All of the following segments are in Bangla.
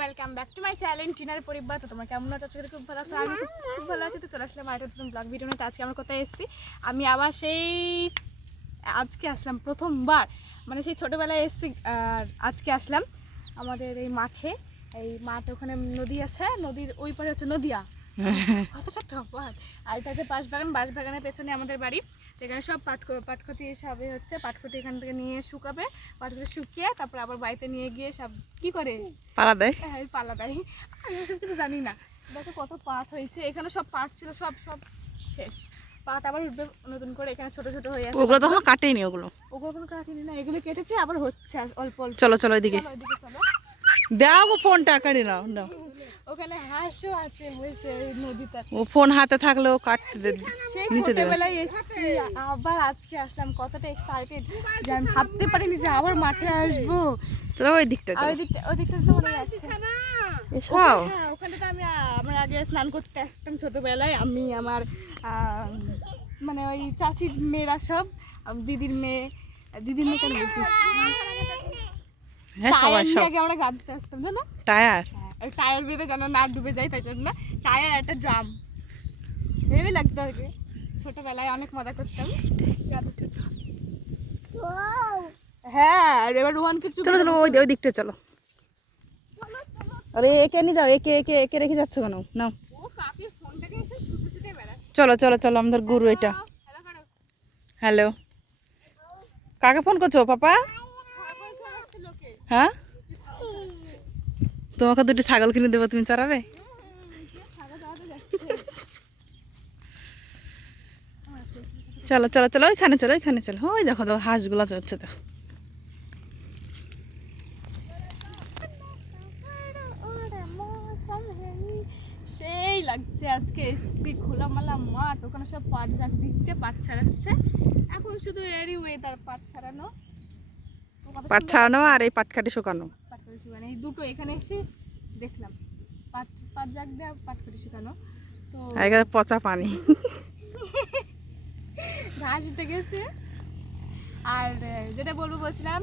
Welcome back to my channel টিনার পরিবার তো তোমরা কেমন আছো? আজকে খুব ভালো আছো? আমি খুব ভালো আছি। তো চলে আসলাম আর একটা ব্লগ ভিডিও নিতে আজকে আমার কোথায় এসেছি? আমি আবার সেই, আজকে আসলাম প্রথমবার। মানে সেই ছোটোবেলায় এসেছি, আর আজকে আসলাম আমাদের এই মাঠে। এই মাঠ ওখানে নদী আছে, নদীর ওই পারে হচ্ছে নদিয়া। কতটা টপার আর এটা হচ্ছে বাঁশবাগান বাঁশবাগানের পেছনে আমাদের বাড়ি। তো এখানে সব পাট পাটখতি সবই হচ্ছে। পাটখতি এখান থেকে নিয়ে শুকাবে। পাটখতি শুকিয়ে তারপর আবার বাড়িতে নিয়ে গিয়ে সব কি করে? পালা দেয় হ্যাঁ পাল্লা দেয় আমি ওসব কিছু জানি না। দেখো কত পাট হয়েছে। এখানে সব পাট ছিল সব সব শেষ। পাট আবার উঠবে নতুন করে। এখানে ছোট ছোট হয়ে আছে। ওগুলো তখন কাটেনি ওগুলো। ওগুলো কোনো কাটিনি না। এগুলো কেটেছে আবার হচ্ছে অল্প অল্প। চলো চলো ওইদিকে। চলো ওইদিকে চলো। দাও ফোনটা কাটি নাও নাও। ওখানে হাঁসও আছে নদীতে। ও ফোন হাতে থাকলেও কাটতে দে সেই নিতে দেবে। ছোটবেলায় আবার আজকে আসলাম কতটা এক্সাইটেড যে আমি ভাবতে পারিনি যে আবার মাঠে আসব। চলো ওই দিকটা চলো। ওই দিকটা ওই দিকটা তো মনে আছে। এসো। হ্যাঁ ওখানে তো আমি আমরা আগে স্নান করতে আসতাম ছোটবেলায় আমি আমার মানে ওই চাচির মেয়েরা সব দিদির মেয়ে দিদির মেয়ে কেন বলছি। হ্যাঁ টায়ার সবাই সব। আগে আমরা গাঁদতে আসতাম জানো? টায়ার বেঁধে যেন না ডুবে যায় তাই জন্য টায়ার একটা ড্রাম হেভি লাগতো আগে। ছোটবেলায় অনেক মজা করতাম। হ্যাঁ আর এবার চলো চলো ওই ওই দিকটা চলো। আরে একে নিয়ে যাও একে একে একে রেখে যাচ্ছ কেন? নাও। চলো চলো চলো আমাদের গুরু এটা। হ্যালো কাকে ফোন করছ পাপা? হ্যাঁ? তোমাকে দুটি ছাগল কিনে দেবো, তুমি চড়াবে চলো চলো চলো, ওইখানে চলো ওইখানে চলো। ওই দেখো দেখো, হাঁসগুলো চড়ছে, দেখো। সেই লাগছে আজকে এসছি খোলামালা মাঠ, ওখানে সব পাট জাগ দিচ্ছে, পাট ছাড়াচ্ছে। এখন শুধু এরই ওয়েদার পাট ছাড়ানো। তো পাট ছাড়ানো আর এই পাট কাটি শুকানো। পাট শুকানো। এই দুটো এখানে এসে দেখলাম। পাট পাট জাগ দেওয়া শুকানো। তো এখানে পচা পানি। ঘাস উঠে গেছে আর যেটা বলব বলছিলাম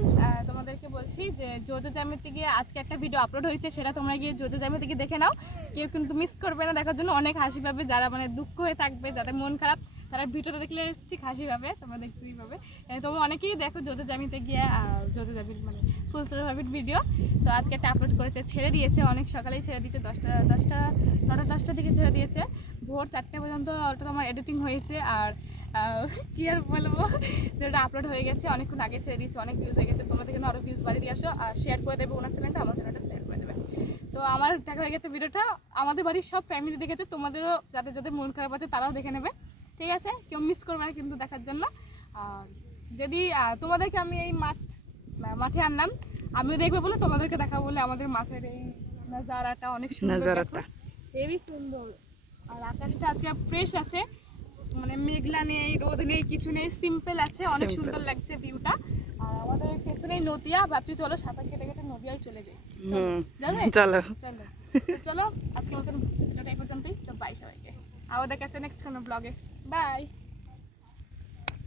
তোমাদেরকে বলছি যে জোজো জ্যামিতে গিয়ে আজকে একটা ভিডিও আপলোড হয়েছে, সেটা তোমরা গিয়ে জোজো জ্যামিতে গিয়ে দেখে নাও। কেউ কিন্তু মিস করবে না, দেখার জন্য অনেক হাসি পাবে, যারা মানে দুঃখ হয়ে থাকবে, যাদের মন খারাপ, তারা ভিডিওটা দেখলে ঠিক হাসি পাবে, তোমরা দেখতেই পাবে। তোমরা অনেকেই দেখো জোজো জ্যামিতে গিয়ে জোজো জ্যামির মানে ফুল স্টোরি ভাবির ভিডিও তো আজকে একটা আপলোড করেছে, ছেড়ে দিয়েছে, অনেক সকালেই ছেড়ে দিয়েছে, দশটা দশটা, নটা, দশটার দিকে ছেড়ে দিয়েছে। ভোর চারটে পর্যন্ত ওটা তোমার এডিটিং হয়েছে, আর কি আর বলব? যেটা আপলোড হয়ে গেছে অনেকক্ষণ আগে ছেড়ে দিয়েছে অনেক ভিউজ হয়ে গেছে। তোমাদের জন্য আরও ভিউজ বাড়িয়ে দিয়ে আসো আর শেয়ার করে দেবে ওনার চ্যানেলটা আমার চ্যানেলটা শেয়ার করে দেবে। তো আমার দেখা হয়ে গেছে ভিডিওটা। আমাদের বাড়ির সব ফ্যামিলি দেখেছে তোমাদেরও যাদের যাদের মন খারাপ আছে তারাও দেখে নেবে। ঠিক আছে? কেউ মিস করবে না কিন্তু দেখার জন্য। আর যদি তোমাদেরকে আমি এই মাঠ মাঠে আনলাম আমিও দেখবে বলে তোমাদেরকে দেখাবো বলে আমাদের মাঠের এই নাজারাটা অনেক সুন্দর। হেভি সুন্দর। আর আকাশটা আজকে ফ্রেশ আছে। মানে মেঘলা নেই রোদ নেই কিছু নেই সিম্পল আছে অনেক সুন্দর লাগছে ভিউটা আর আমাদের পেছনেই নদিয়া ভাবছি চলো সাঁতার কেটে কেটে নদিয়ায় চলে যাই। চলো চলো। চলো। আজকে মতন এটাই এই পর্যন্তই। তো বাই সবাইকে। আবার দেখা নেক্সট কোনো ব্লগে বাই